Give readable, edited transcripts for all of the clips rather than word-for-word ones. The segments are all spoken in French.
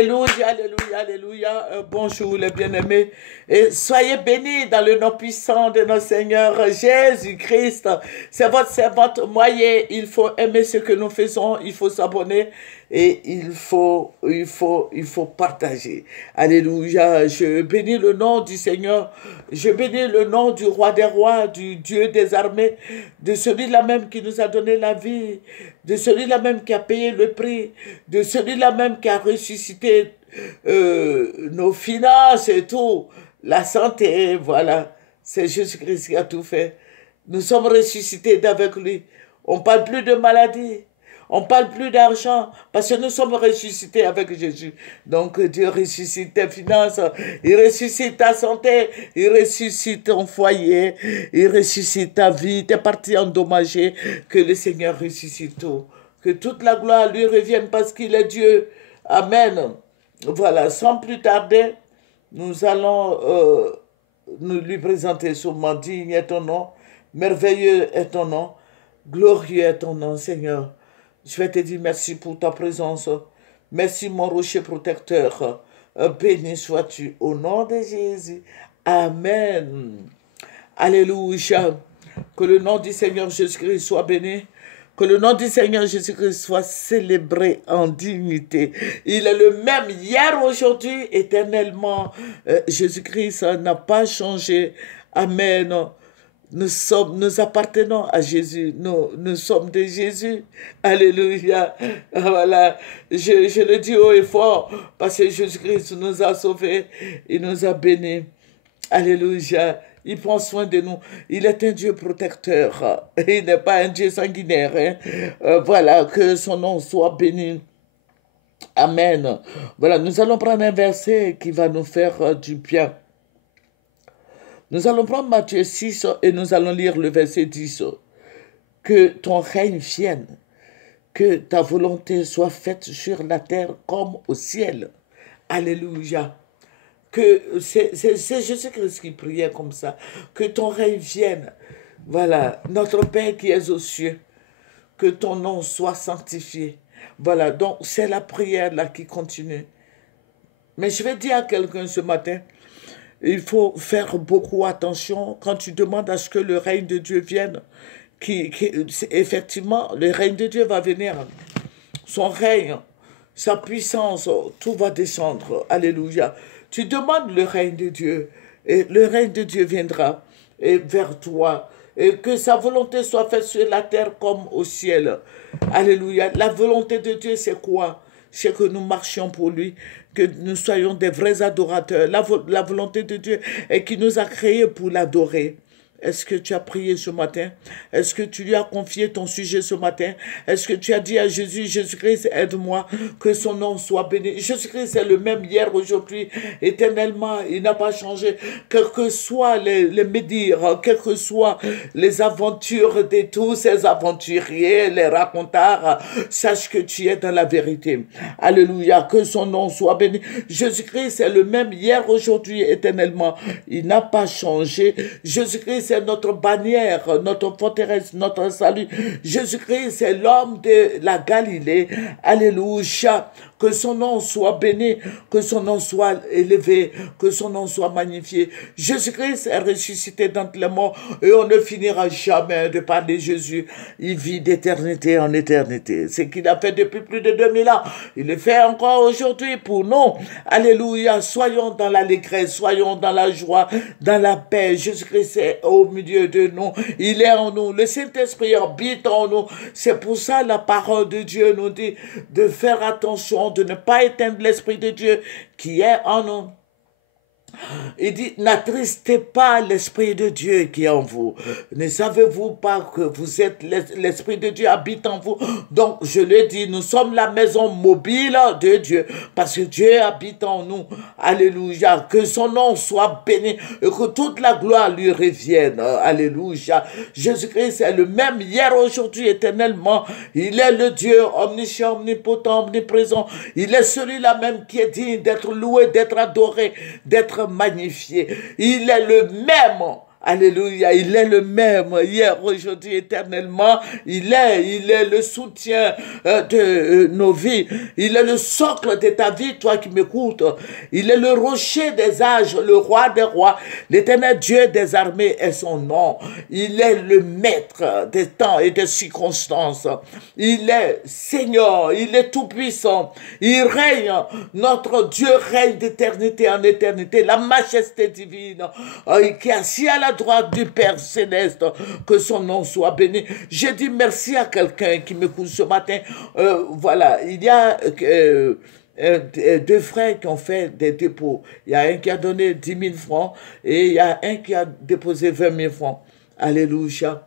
Alléluia, alléluia, alléluia. Bonjour les bien-aimés. Et soyez bénis dans le nom puissant de notre Seigneur Jésus-Christ. C'est votre servante moyen. Il faut aimer ce que nous faisons. Il faut s'abonner et il faut partager. Alléluia. Je bénis le nom du Seigneur. Je bénis le nom du roi des rois, du Dieu des armées, de celui-là même qui nous a donné la vie, de celui-là même qui a payé le prix, de celui-là même qui a ressuscité nos finances et tout, la santé, voilà. C'est Jésus-Christ qui a tout fait. Nous sommes ressuscités d'avec lui. On ne parle plus de maladie. On ne parle plus d'argent parce que nous sommes ressuscités avec Jésus. Donc Dieu ressuscite tes finances, il ressuscite ta santé, il ressuscite ton foyer, il ressuscite ta vie, tes parties endommagées. Que le Seigneur ressuscite tout. Que toute la gloire lui revienne parce qu'il est Dieu. Amen. Voilà, sans plus tarder, nous allons nous lui présenter sûrement. Digne est ton nom, merveilleux est ton nom, glorieux est ton nom, Seigneur. Je vais te dire merci pour ta présence. Merci, mon rocher protecteur. Béni sois-tu au nom de Jésus. Amen. Alléluia. Que le nom du Seigneur Jésus-Christ soit béni. Que le nom du Seigneur Jésus-Christ soit célébré en dignité. Il est le même hier, aujourd'hui, éternellement. Jésus-Christ n'a pas changé. Amen. Nous appartenons à Jésus. Nous sommes de Jésus. Alléluia. Voilà. Je le dis haut et fort parce que Jésus-Christ nous a sauvés. Il nous a bénis. Alléluia. Il prend soin de nous. Il est un Dieu protecteur. Il n'est pas un Dieu sanguinaire. Voilà. Que son nom soit béni. Amen. Voilà. Nous allons prendre un verset qui va nous faire du bien. Nous allons prendre Matthieu 6 et nous allons lire le verset 10. Que ton règne vienne, que ta volonté soit faite sur la terre comme au ciel. Alléluia. Que c'est Jésus-Christ qui priait comme ça. Que ton règne vienne. Voilà, notre Père qui es aux cieux, que ton nom soit sanctifié. Voilà, donc c'est la prière là qui continue. Mais je vais dire à quelqu'un ce matin, il faut faire beaucoup attention quand tu demandes à ce que le règne de Dieu vienne. Effectivement, le règne de Dieu va venir. Son règne, sa puissance, tout va descendre. Alléluia. Tu demandes le règne de Dieu et le règne de Dieu viendra vers toi. Et que sa volonté soit faite sur la terre comme au ciel. Alléluia. La volonté de Dieu, c'est quoi? C'est que nous marchions pour lui, que nous soyons des vrais adorateurs. La volonté de Dieu est qu'il nous a créés pour l'adorer. Est-ce que tu as prié ce matin? Est-ce que tu lui as confié ton sujet ce matin? Est-ce que tu as dit à Jésus, Jésus-Christ, aide-moi, que son nom soit béni? Jésus-Christ est le même hier, aujourd'hui, éternellement. Il n'a pas changé. Quels que soient les médires, quelles que soient les aventures de tous ces aventuriers, les racontards, sache que tu es dans la vérité. Alléluia, que son nom soit béni. Jésus-Christ est le même hier, aujourd'hui, éternellement. Il n'a pas changé. Jésus-Christ est notre bannière, notre forteresse, notre salut. Jésus-Christ est l'homme de la Galilée. Alléluia. Que son nom soit béni, que son nom soit élevé, que son nom soit magnifié. Jésus-Christ est ressuscité d'entre les morts et on ne finira jamais de parler de Jésus. Il vit d'éternité en éternité. C'est ce qu'il a fait depuis plus de 2000 ans. Il le fait encore aujourd'hui pour nous. Alléluia. Soyons dans l'allégresse, soyons dans la joie, dans la paix. Jésus-Christ est au milieu de nous. Il est en nous. Le Saint-Esprit habite en nous. C'est pour ça la parole de Dieu nous dit de faire attention, de ne pas éteindre l'Esprit de Dieu qui est en nous. Il dit, n'attristez pas l'Esprit de Dieu qui est en vous. Ne savez-vous pas que vous êtes l'Esprit de Dieu habite en vous? Donc, je le dis, nous sommes la maison mobile de Dieu parce que Dieu habite en nous. Alléluia. Que son nom soit béni et que toute la gloire lui revienne. Alléluia. Jésus-Christ est le même hier, aujourd'hui, éternellement. Il est le Dieu omniscient, omnipotent, omniprésent. Il est celui-là même qui est digne d'être loué, d'être adoré, d'être magnifié. Il est le même Alléluia, il est le même, hier, aujourd'hui, éternellement. Il est le soutien de nos vies. Il est le socle de ta vie, toi qui m'écoutes. Il est le rocher des âges, le roi des rois. L'éternel Dieu des armées est son nom. Il est le maître des temps et des circonstances. Il est Seigneur, il est tout-puissant. Il règne, notre Dieu règne d'éternité en éternité. La majesté divine qui est assis à la droite du Père céleste, que son nom soit béni. Je dis merci à quelqu'un qui m'écoute ce matin. Voilà, il y a deux frères qui ont fait des dépôts. Il y a un qui a donné 10 000 francs et il y a un qui a déposé 20 000 francs. Alléluia.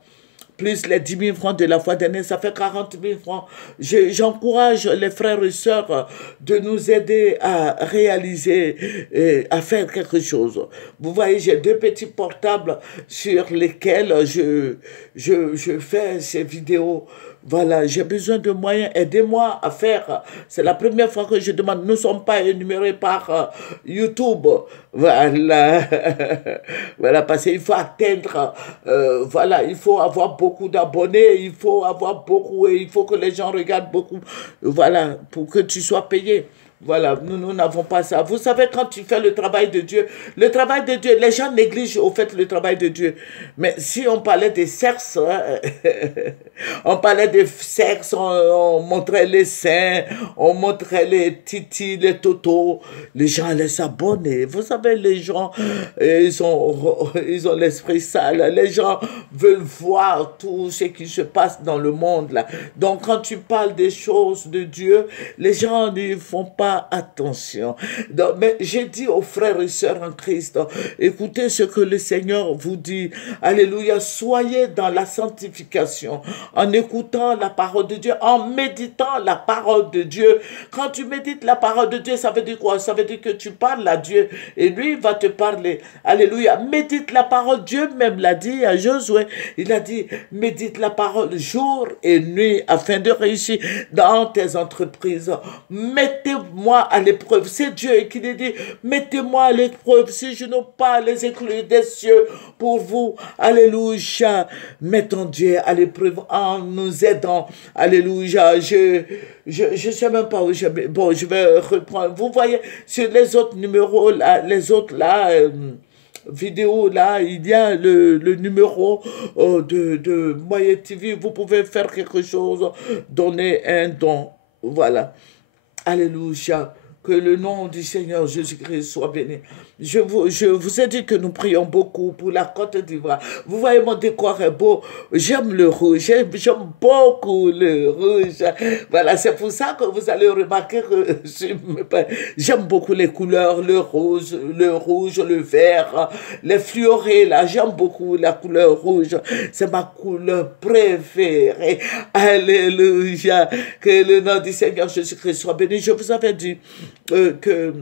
Plus les 10 000 francs de la fois dernière, ça fait 40 000 francs. J'encourage les frères et sœurs de nous aider à réaliser, à faire quelque chose. Vous voyez, j'ai deux petits portables sur lesquels je fais ces vidéos. Voilà, j'ai besoin de moyens. Aidez-moi à faire. C'est la première fois que je demande. Nous ne sommes pas énumérés par YouTube. Voilà. Voilà, parce qu'il faut atteindre. Voilà, il faut avoir beaucoup d'abonnés. Il faut avoir beaucoup. Et il faut que les gens regardent beaucoup. Voilà, pour que tu sois payé. Voilà, nous n'avons pas ça. Vous savez, quand tu fais le travail de Dieu, les gens négligent au fait le travail de Dieu. Mais si on parlait des sexes, hein, on parlait des sexes, on montrait les seins, on montrait les titis, les totos, les gens allaient s'abonner. Vous savez, les gens, ils ont l'esprit sale. Les gens veulent voir tout ce qui se passe dans le monde, là. Donc, quand tu parles des choses de Dieu, les gens ne font pas attention. Donc, mais j'ai dit aux frères et sœurs en Christ, écoutez ce que le Seigneur vous dit. Alléluia, soyez dans la sanctification, en écoutant la parole de Dieu, en méditant la parole de Dieu. Quand tu médites la parole de Dieu, ça veut dire quoi? Ça veut dire que tu parles à Dieu et lui va te parler. Alléluia, médite la parole. Dieu même l'a dit à Josué. Il a dit, médite la parole jour et nuit afin de réussir dans tes entreprises. Mettez-moi à l'épreuve. C'est Dieu qui lui dit, mettez-moi à l'épreuve si je n'ai pas les éclus des cieux pour vous. Alléluia. Mettons Dieu à l'épreuve en nous aidant. Alléluia. Je sais même pas où je vais. Bon, je vais reprendre. Vous voyez, sur les autres numéros, là, vidéo là, il y a le numéro de Moyen TV. Vous pouvez faire quelque chose, donner un don. Voilà. Alléluia. Que le nom du Seigneur Jésus-Christ soit béni. Je vous ai dit que nous prions beaucoup pour la Côte d'Ivoire. Vous voyez, mon décor est beau. J'aime le rouge. J'aime beaucoup le rouge. Voilà, c'est pour ça que vous allez remarquer que j'aime beaucoup les couleurs, le rouge, le vert, les fluorés, là. J'aime beaucoup la couleur rouge. C'est ma couleur préférée. Alléluia. Que le nom du Seigneur Jésus-Christ soit béni. Je vous avais dit que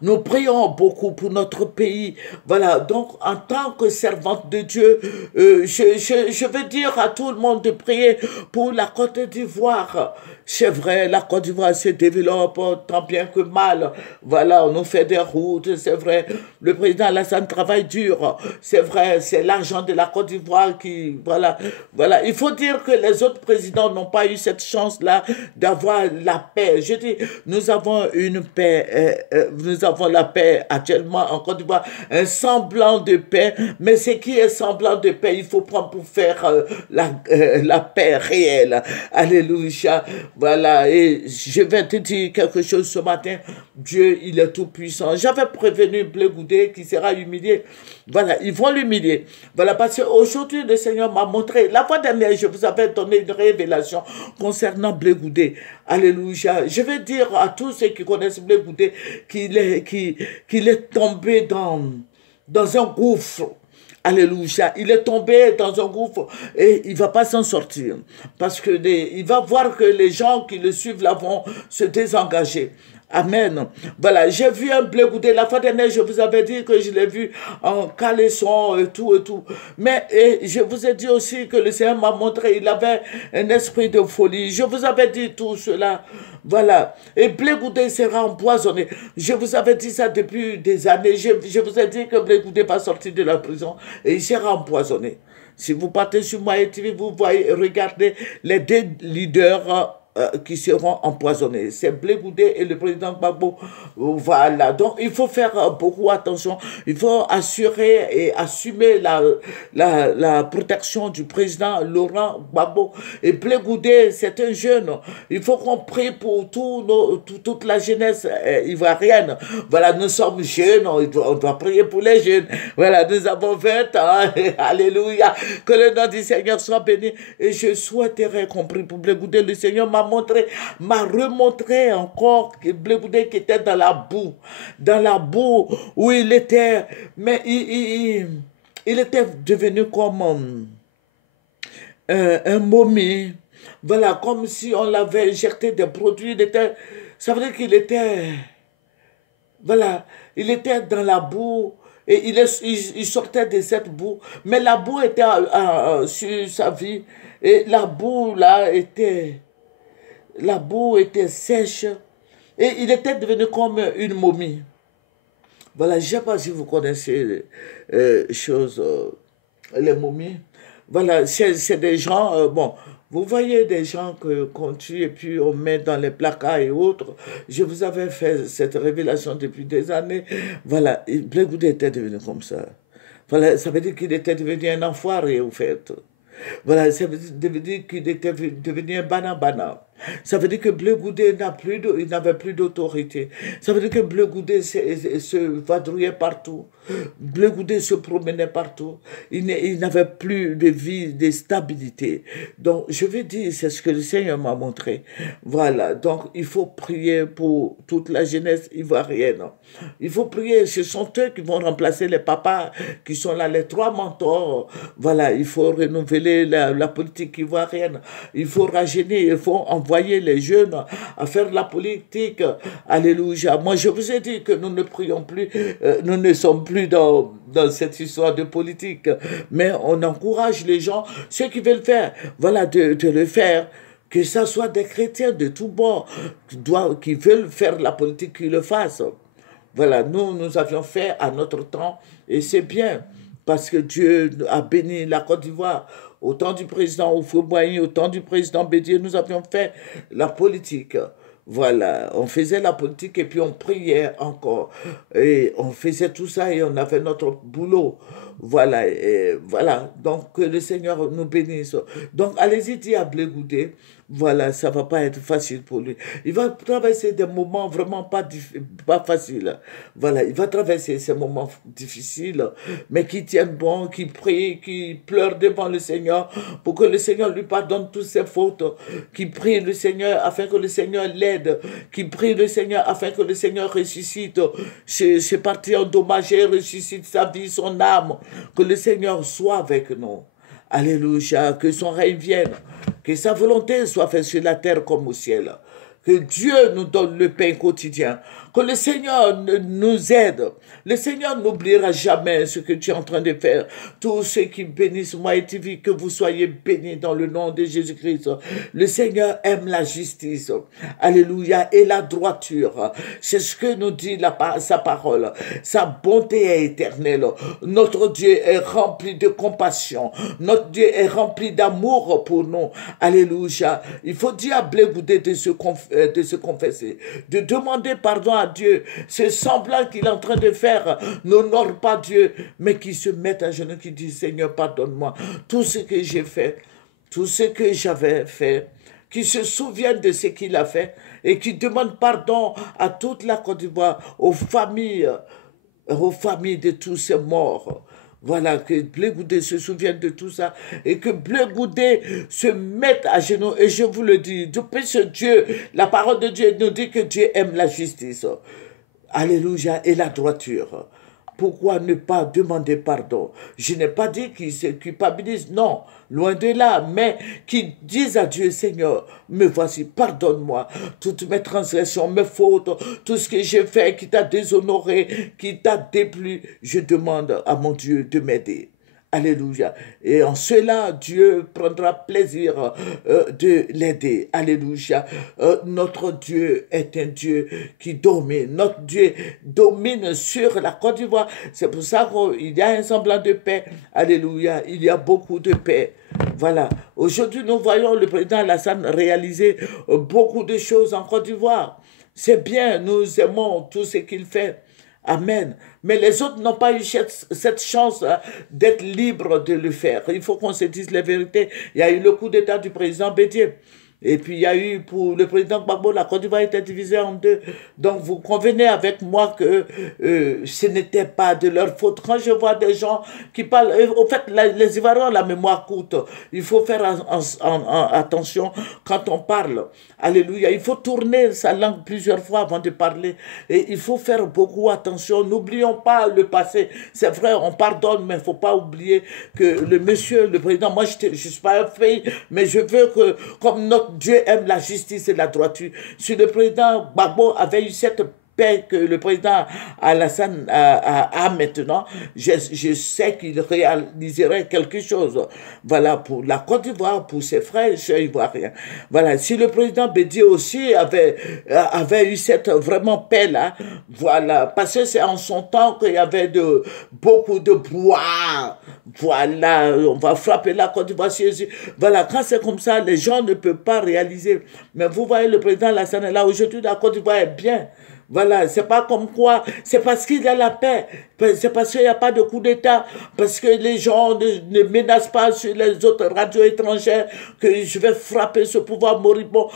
nous prions beaucoup pour notre pays. Voilà, donc en tant que servante de Dieu, je veux dire à tout le monde de prier pour la Côte d'Ivoire. C'est vrai, la Côte d'Ivoire se développe tant bien que mal. Voilà, on nous fait des routes, c'est vrai. Le président Alassane travaille dur. C'est vrai, c'est l'argent de la Côte d'Ivoire qui... Voilà, voilà. Il faut dire que les autres présidents n'ont pas eu cette chance-là d'avoir la paix. Je dis, nous avons une paix, nous avons la paix actuellement en Côte d'Ivoire, un semblant de paix, mais ce qui est semblant de paix, il faut prendre pour faire la paix réelle. Alléluia. Voilà, et je vais te dire quelque chose ce matin. Dieu, il est tout puissant. J'avais prévenu Blé Goudé qui sera humilié. Voilà, ils vont l'humilier. Voilà, parce qu'aujourd'hui, le Seigneur m'a montré. La fois dernière, je vous avais donné une révélation concernant Blé Goudé. Alléluia. Je vais dire à tous ceux qui connaissent Blé Goudé qu'il est tombé dans un gouffre. Alléluia. Il est tombé dans un gouffre et il ne va pas s'en sortir. Parce que il va voir que les gens qui le suivent là vont se désengager. Amen. Voilà, j'ai vu un blé goudé. La fois dernière, je vous avais dit que je l'ai vu en caleçon et tout et tout. Mais je vous ai dit aussi que le Seigneur m'a montré, il avait un esprit de folie. Je vous avais dit tout cela. Voilà. Et blé goudé sera empoisonné. Je vous avais dit ça depuis des années. Je vous ai dit que blé goudé va sortir de la prison et il sera empoisonné. Si vous partez sur Moyen TV, vous voyez, regardez les deux leaders qui seront empoisonnés. C'est Blé Goudé et le président Gbagbo. Voilà. Donc, il faut faire beaucoup attention. Il faut assurer et assumer la protection du président Laurent Gbagbo. Et Blé Goudé, c'est un jeune. Il faut qu'on prie pour toute la jeunesse ivoirienne. Voilà, nous sommes jeunes. On doit prier pour les jeunes. Voilà, nous avons 20 ans. Alléluia. Que le nom du Seigneur soit béni. Et je souhaiterais qu'on prie pour Blé Goudé. Le Seigneur m'a remontré encore que Blé Goudé qui était dans la boue où il était, mais il était devenu comme un momie, voilà, comme si on l'avait injecté des produits, ça veut dire qu'il était, voilà, il était dans la boue, et il sortait de cette boue, mais la boue était sur sa vie, et la boue là la boue était sèche et il était devenu comme une momie. Voilà, je ne sais pas si vous connaissez les momies. Voilà, c'est des gens, bon, vous voyez des gens qu'on tue et puis on met dans les placards et autres. Je vous avais fait cette révélation depuis des années. Voilà, Blé Goudé était devenu comme ça. Voilà, ça veut dire qu'il était devenu un enfoiré, au fait. Voilà, ça veut dire qu'il était devenu un banana. Ça veut dire que Blé Goudé n'avait plus d'autorité. Ça veut dire que Blé Goudé se vadrouillait partout. Blé Goudé se promenait partout. Il n'avait plus de vie, de stabilité. Donc, je veux dire, c'est ce que le Seigneur m'a montré. Voilà, donc il faut prier pour toute la jeunesse ivoirienne. Il faut prier, ce sont eux qui vont remplacer les papas qui sont là, les trois mentors. Voilà, il faut renouveler la politique ivoirienne. Il faut rajeunir, il faut envoyer les jeunes à faire la politique. Alléluia. Moi, je vous ai dit que nous ne prions plus, nous ne sommes plus dans cette histoire de politique, mais on encourage les gens, ceux qui veulent faire, voilà, de le faire. Que ce soit des chrétiens de tous bords qui veulent faire la politique, qui le fassent. Voilà, nous avions fait à notre temps, et c'est bien, parce que Dieu a béni la Côte d'Ivoire. Au temps du président Houphouët-Boigny, au temps du président Bédié, nous avions fait la politique. Voilà, on faisait la politique et puis on priait encore. Et on faisait tout ça et on avait notre boulot. Voilà, et voilà. Donc, que le Seigneur nous bénisse. Donc, allez-y dire à Blé Goudé, voilà, ça ne va pas être facile pour lui. Il va traverser des moments vraiment pas faciles. Voilà, il va traverser ces moments difficiles, mais qui tiennent bon, qui prient, qui pleurent devant le Seigneur pour que le Seigneur lui pardonne toutes ses fautes, qui prie le Seigneur afin que le Seigneur l'aide, qui prie le Seigneur afin que le Seigneur ressuscite ses parties endommagées, ressuscite sa vie, son âme, que le Seigneur soit avec nous. Alléluia, que son règne vienne, que sa volonté soit faite sur la terre comme au ciel. Que Dieu nous donne le pain quotidien. Que le Seigneur nous aide. Le Seigneur n'oubliera jamais ce que tu es en train de faire. Tous ceux qui bénissent Moyen TV, que vous soyez bénis dans le nom de Jésus-Christ. Le Seigneur aime la justice. Alléluia. Et la droiture. C'est ce que nous dit sa parole. Sa bonté est éternelle. Notre Dieu est rempli de compassion. Notre Dieu est rempli d'amour pour nous. Alléluia. Il faut dire à Blé Goudé de se confesser, de demander pardon à Dieu. Ce semblant qu'il est en train de faire n'honore pas Dieu, mais qu'il se mette à genoux, qu'il dit Seigneur, pardonne-moi tout ce que j'ai fait, tout ce que j'avais fait, qu'il se souvienne de ce qu'il a fait et qu'il demande pardon à toute la Côte d'Ivoire, aux familles de tous ces morts. Voilà, que Blé Goudé se souvienne de tout ça et que Blé Goudé se mette à genoux. Et je vous le dis, depuis ce Dieu, la parole de Dieu nous dit que Dieu aime la justice. Alléluia, et la droiture. Pourquoi ne pas demander pardon? Je n'ai pas dit qu'ils se culpabilisent, non, loin de là, mais qu'ils disent à Dieu, Seigneur, me voici, pardonne-moi toutes mes transgressions, mes fautes, tout ce que j'ai fait qui t'a déshonoré, qui t'a déplu. Je demande à mon Dieu de m'aider. Alléluia. Et en cela, Dieu prendra plaisir de l'aider. Alléluia. Notre Dieu est un Dieu qui domine. Notre Dieu domine sur la Côte d'Ivoire. C'est pour ça qu'il y a un semblant de paix. Alléluia. Il y a beaucoup de paix. Voilà. Aujourd'hui, nous voyons le président Alassane réaliser beaucoup de choses en Côte d'Ivoire. C'est bien, nous aimons tout ce qu'il fait. Amen. Mais les autres n'ont pas eu cette chance d'être libres de le faire. Il faut qu'on se dise la vérité. Il y a eu le coup d'état du président Bédié. Et puis il y a eu pour le président Gbagbo, la Côte d'Ivoire était divisée en deux. Donc vous convenez avec moi que ce n'était pas de leur faute. Quand je vois des gens qui parlent, au fait les Ivoiriens ont la mémoire courte. Il faut faire attention quand on parle. Alléluia. Il faut tourner sa langue plusieurs fois avant de parler. Et il faut faire beaucoup attention. N'oublions pas le passé. C'est vrai, on pardonne, mais il ne faut pas oublier que le monsieur, le président, moi je ne suis pas un pays, mais je veux que, comme notre Dieu aime la justice et la droiture, si le président Gbagbo avait eu cette paix que le président Alassane a maintenant, je sais qu'il réaliserait quelque chose. Voilà, pour la Côte d'Ivoire, pour ses frères et sœurs ivoiriens. Voilà, si le président Bédié aussi avait eu cette vraiment paix-là, voilà, parce que c'est en son temps qu'il y avait beaucoup de bois. Voilà, on va frapper la Côte d'Ivoire. Voilà, quand c'est comme ça, les gens ne peuvent pas réaliser. Mais vous voyez, le président Alassane est là. Aujourd'hui, la Côte d'Ivoire est bien. Voilà, c'est pas comme quoi, c'est parce qu'il y a la paix, c'est parce qu'il n'y a pas de coup d'État, parce que les gens ne menacent pas sur les autres radios étrangères que je vais frapper ce pouvoir moribond.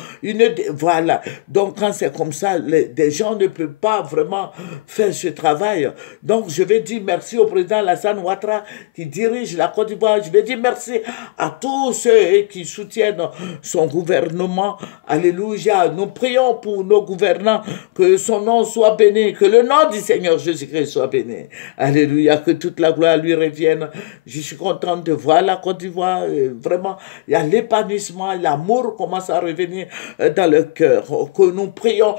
Voilà, donc quand c'est comme ça, des gens ne peuvent pas vraiment faire ce travail. Donc je vais dire merci au président Alassane Ouattara qui dirige la Côte d'Ivoire. Je vais dire merci à tous ceux qui soutiennent son gouvernement. Alléluia, nous prions pour nos gouvernants, que son nom soit béni, que le nom du Seigneur Jésus-Christ soit béni. Alléluia, que toute la gloire lui revienne. Je suis contente de voir la Côte d'Ivoire. Vraiment, il y a l'épanouissement, l'amour commence à revenir dans le cœur. Que nous prions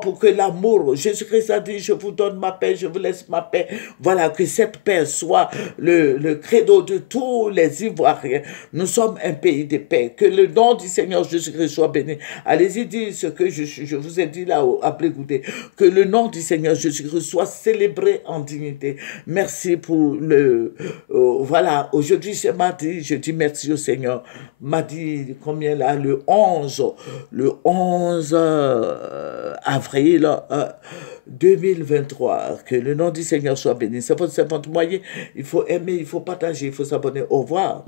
pour que l'amour, Jésus-Christ a dit, je vous donne ma paix, je vous laisse ma paix. Voilà, que cette paix soit le credo de tous les Ivoiriens. Nous sommes un pays de paix. Que le nom du Seigneur Jésus-Christ soit béni. Allez-y dire ce que je vous ai dit là à Blé-Goudé. Que le nom du Seigneur Jésus-Christ soit célébré en dignité. Merci pour voilà, aujourd'hui c'est mardi, je dis merci au Seigneur. Mardi, combien là? Le 11 avril 2023. Que le nom du Seigneur soit béni. C'est votre servante moyen. Il faut aimer, il faut partager, il faut s'abonner. Au revoir.